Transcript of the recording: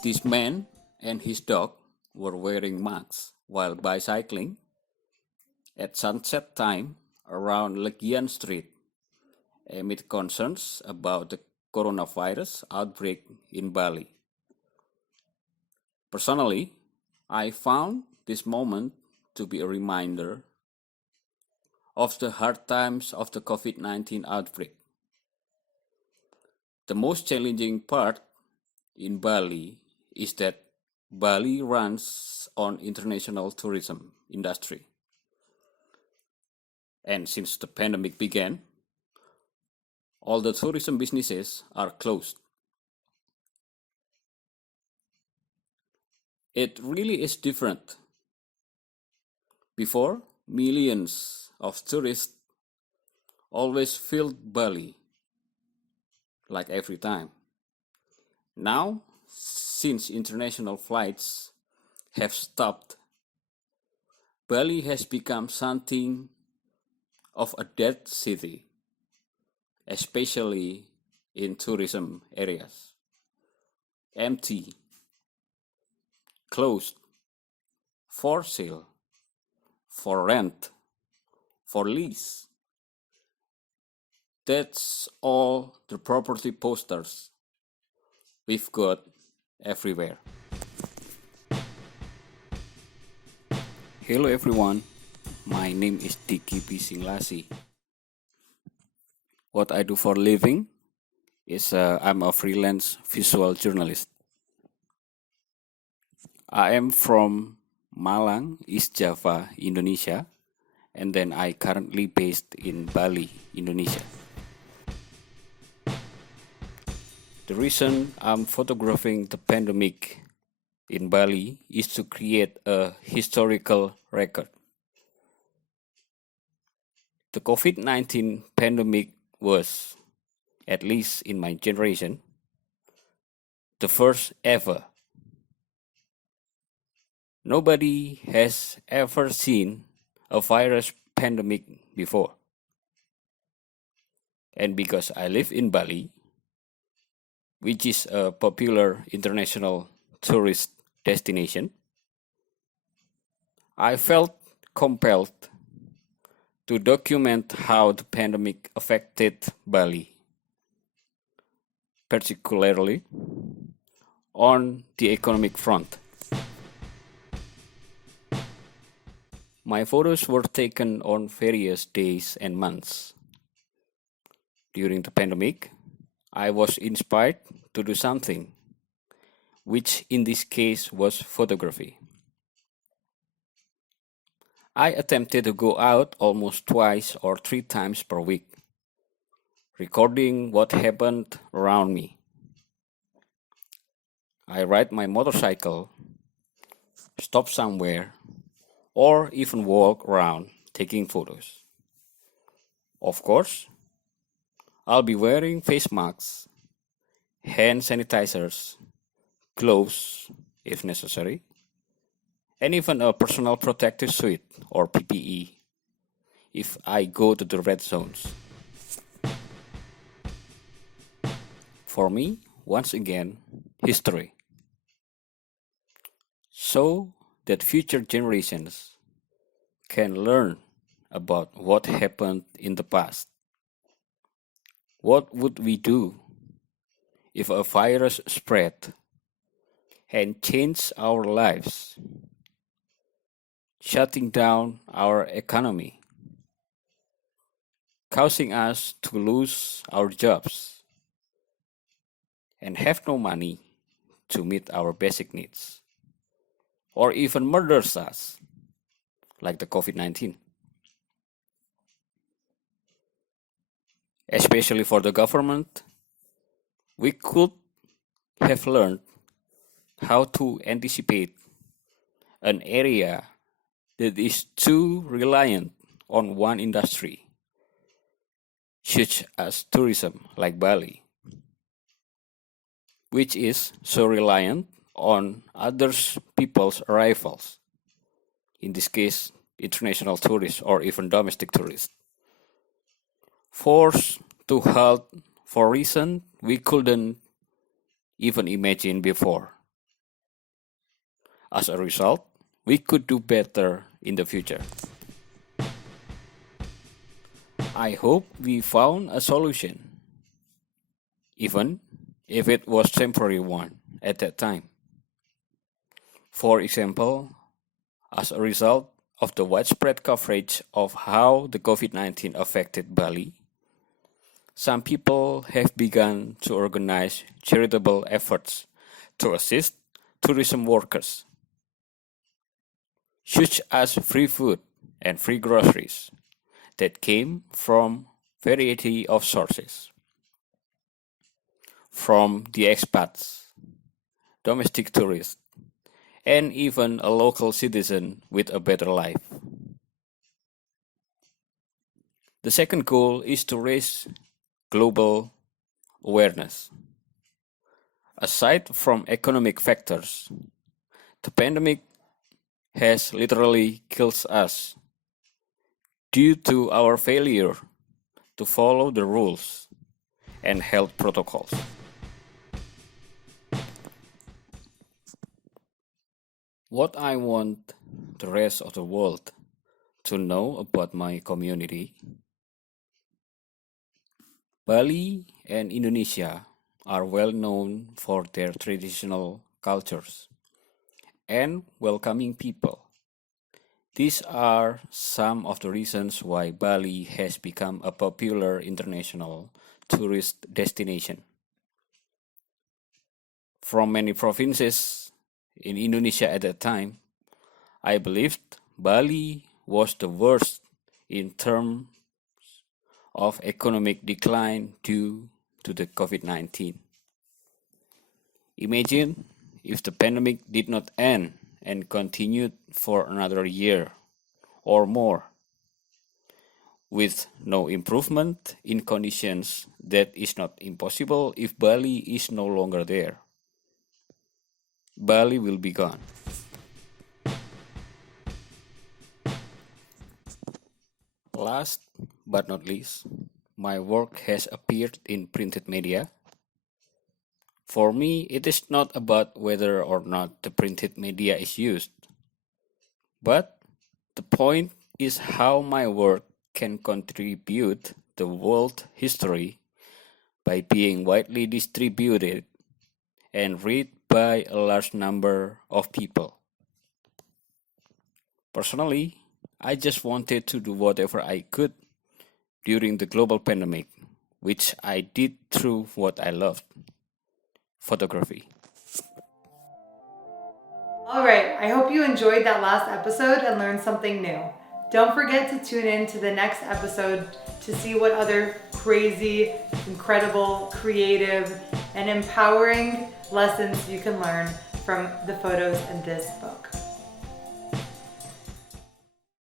This man and his dog were wearing masks while bicycling at sunset time around Legian Street amid concerns about the coronavirus outbreak in Bali. Personally, I found this moment to be a reminder of the hard times of the COVID 19 outbreak. The most challenging part in Bali is that Bali runs on international tourism industry, and since the pandemic began, all the tourism businesses are closed. It really is different. Before, millions of tourists always filled Bali, like every time. Now, since international flights have stopped, Bali has become something of a dead city, especially in tourism areas. Empty, closed, for sale, for rent, for lease. That's all the property posters we've got everywhere. Hello everyone, my name is Dicky Bisinglasi. What I do for a living is I'm a freelance visual journalist. I am from Malang, East Java, Indonesia, and then I currently based in Bali, Indonesia. The reason I'm photographing the pandemic in Bali is to create a historical record. The COVID 19 pandemic was, at least in my generation, the first ever. Nobody has ever seen a virus pandemic before. And because I live in Bali, which is a popular international tourist destination, I felt compelled to document how the pandemic affected Bali, particularly on the economic front. My photos were taken on various days and months. During the pandemic, I was inspired to do something, which in this case was photography. I attempted to go out almost twice or three times per week, recording what happened around me. I ride my motorcycle, stop somewhere, or even walk around taking photos. Of course, I'll be wearing face masks, hand sanitizers, gloves if necessary, and even a personal protective suit or PPE if I go to the red zones. For me, once again, history. So that future generations can learn about what happened in the past. What would we do if a virus spread and changed our lives, shutting down our economy, causing us to lose our jobs and have no money to meet our basic needs, or even murders us, like the COVID 19? Especially for the government, we could have learned how to anticipate an area that is too reliant on one industry, such as tourism, like Bali, which is so reliant on other people's arrivals, in this case, international tourists or even domestic tourists, forced to halt for reasons we couldn't even imagine before. As a result, we could do better in the future. I hope we found a solution, even if it was temporary one at that time. For example, as a result of the widespread coverage of how the COVID-19 affected Bali, some people have begun to organize charitable efforts to assist tourism workers, such as free food and free groceries that came from variety of sources, from the expats, domestic tourists, and even a local citizen with a better life. The second goal is to raise global awareness. Aside from economic factors, the pandemic has literally killed us due to our failure to follow the rules and health protocols. What I want the rest of the world to know about my community: Bali and Indonesia are well known for their traditional cultures and welcoming people. These are some of the reasons why Bali has become a popular international tourist destination. From many provinces in Indonesia at that time, I believed Bali was the worst in terms of economic decline due to the COVID-19. Imagine if the pandemic did not end and continued for another year or more with no improvement in conditions. That is not impossible if Bali is no longer there. Bali will be gone. Last but not least, my work has appeared in printed media. For me, it is not about whether or not the printed media is used, but the point is how my work can contribute to world history by being widely distributed and read by a large number of people. Personally, I just wanted to do whatever I could during the global pandemic, which I did through what I loved: photography. All right, I hope you enjoyed that last episode and learned something new. Don't forget to tune in to the next episode to see what other crazy, incredible, creative, and empowering lessons you can learn from the photos in this book.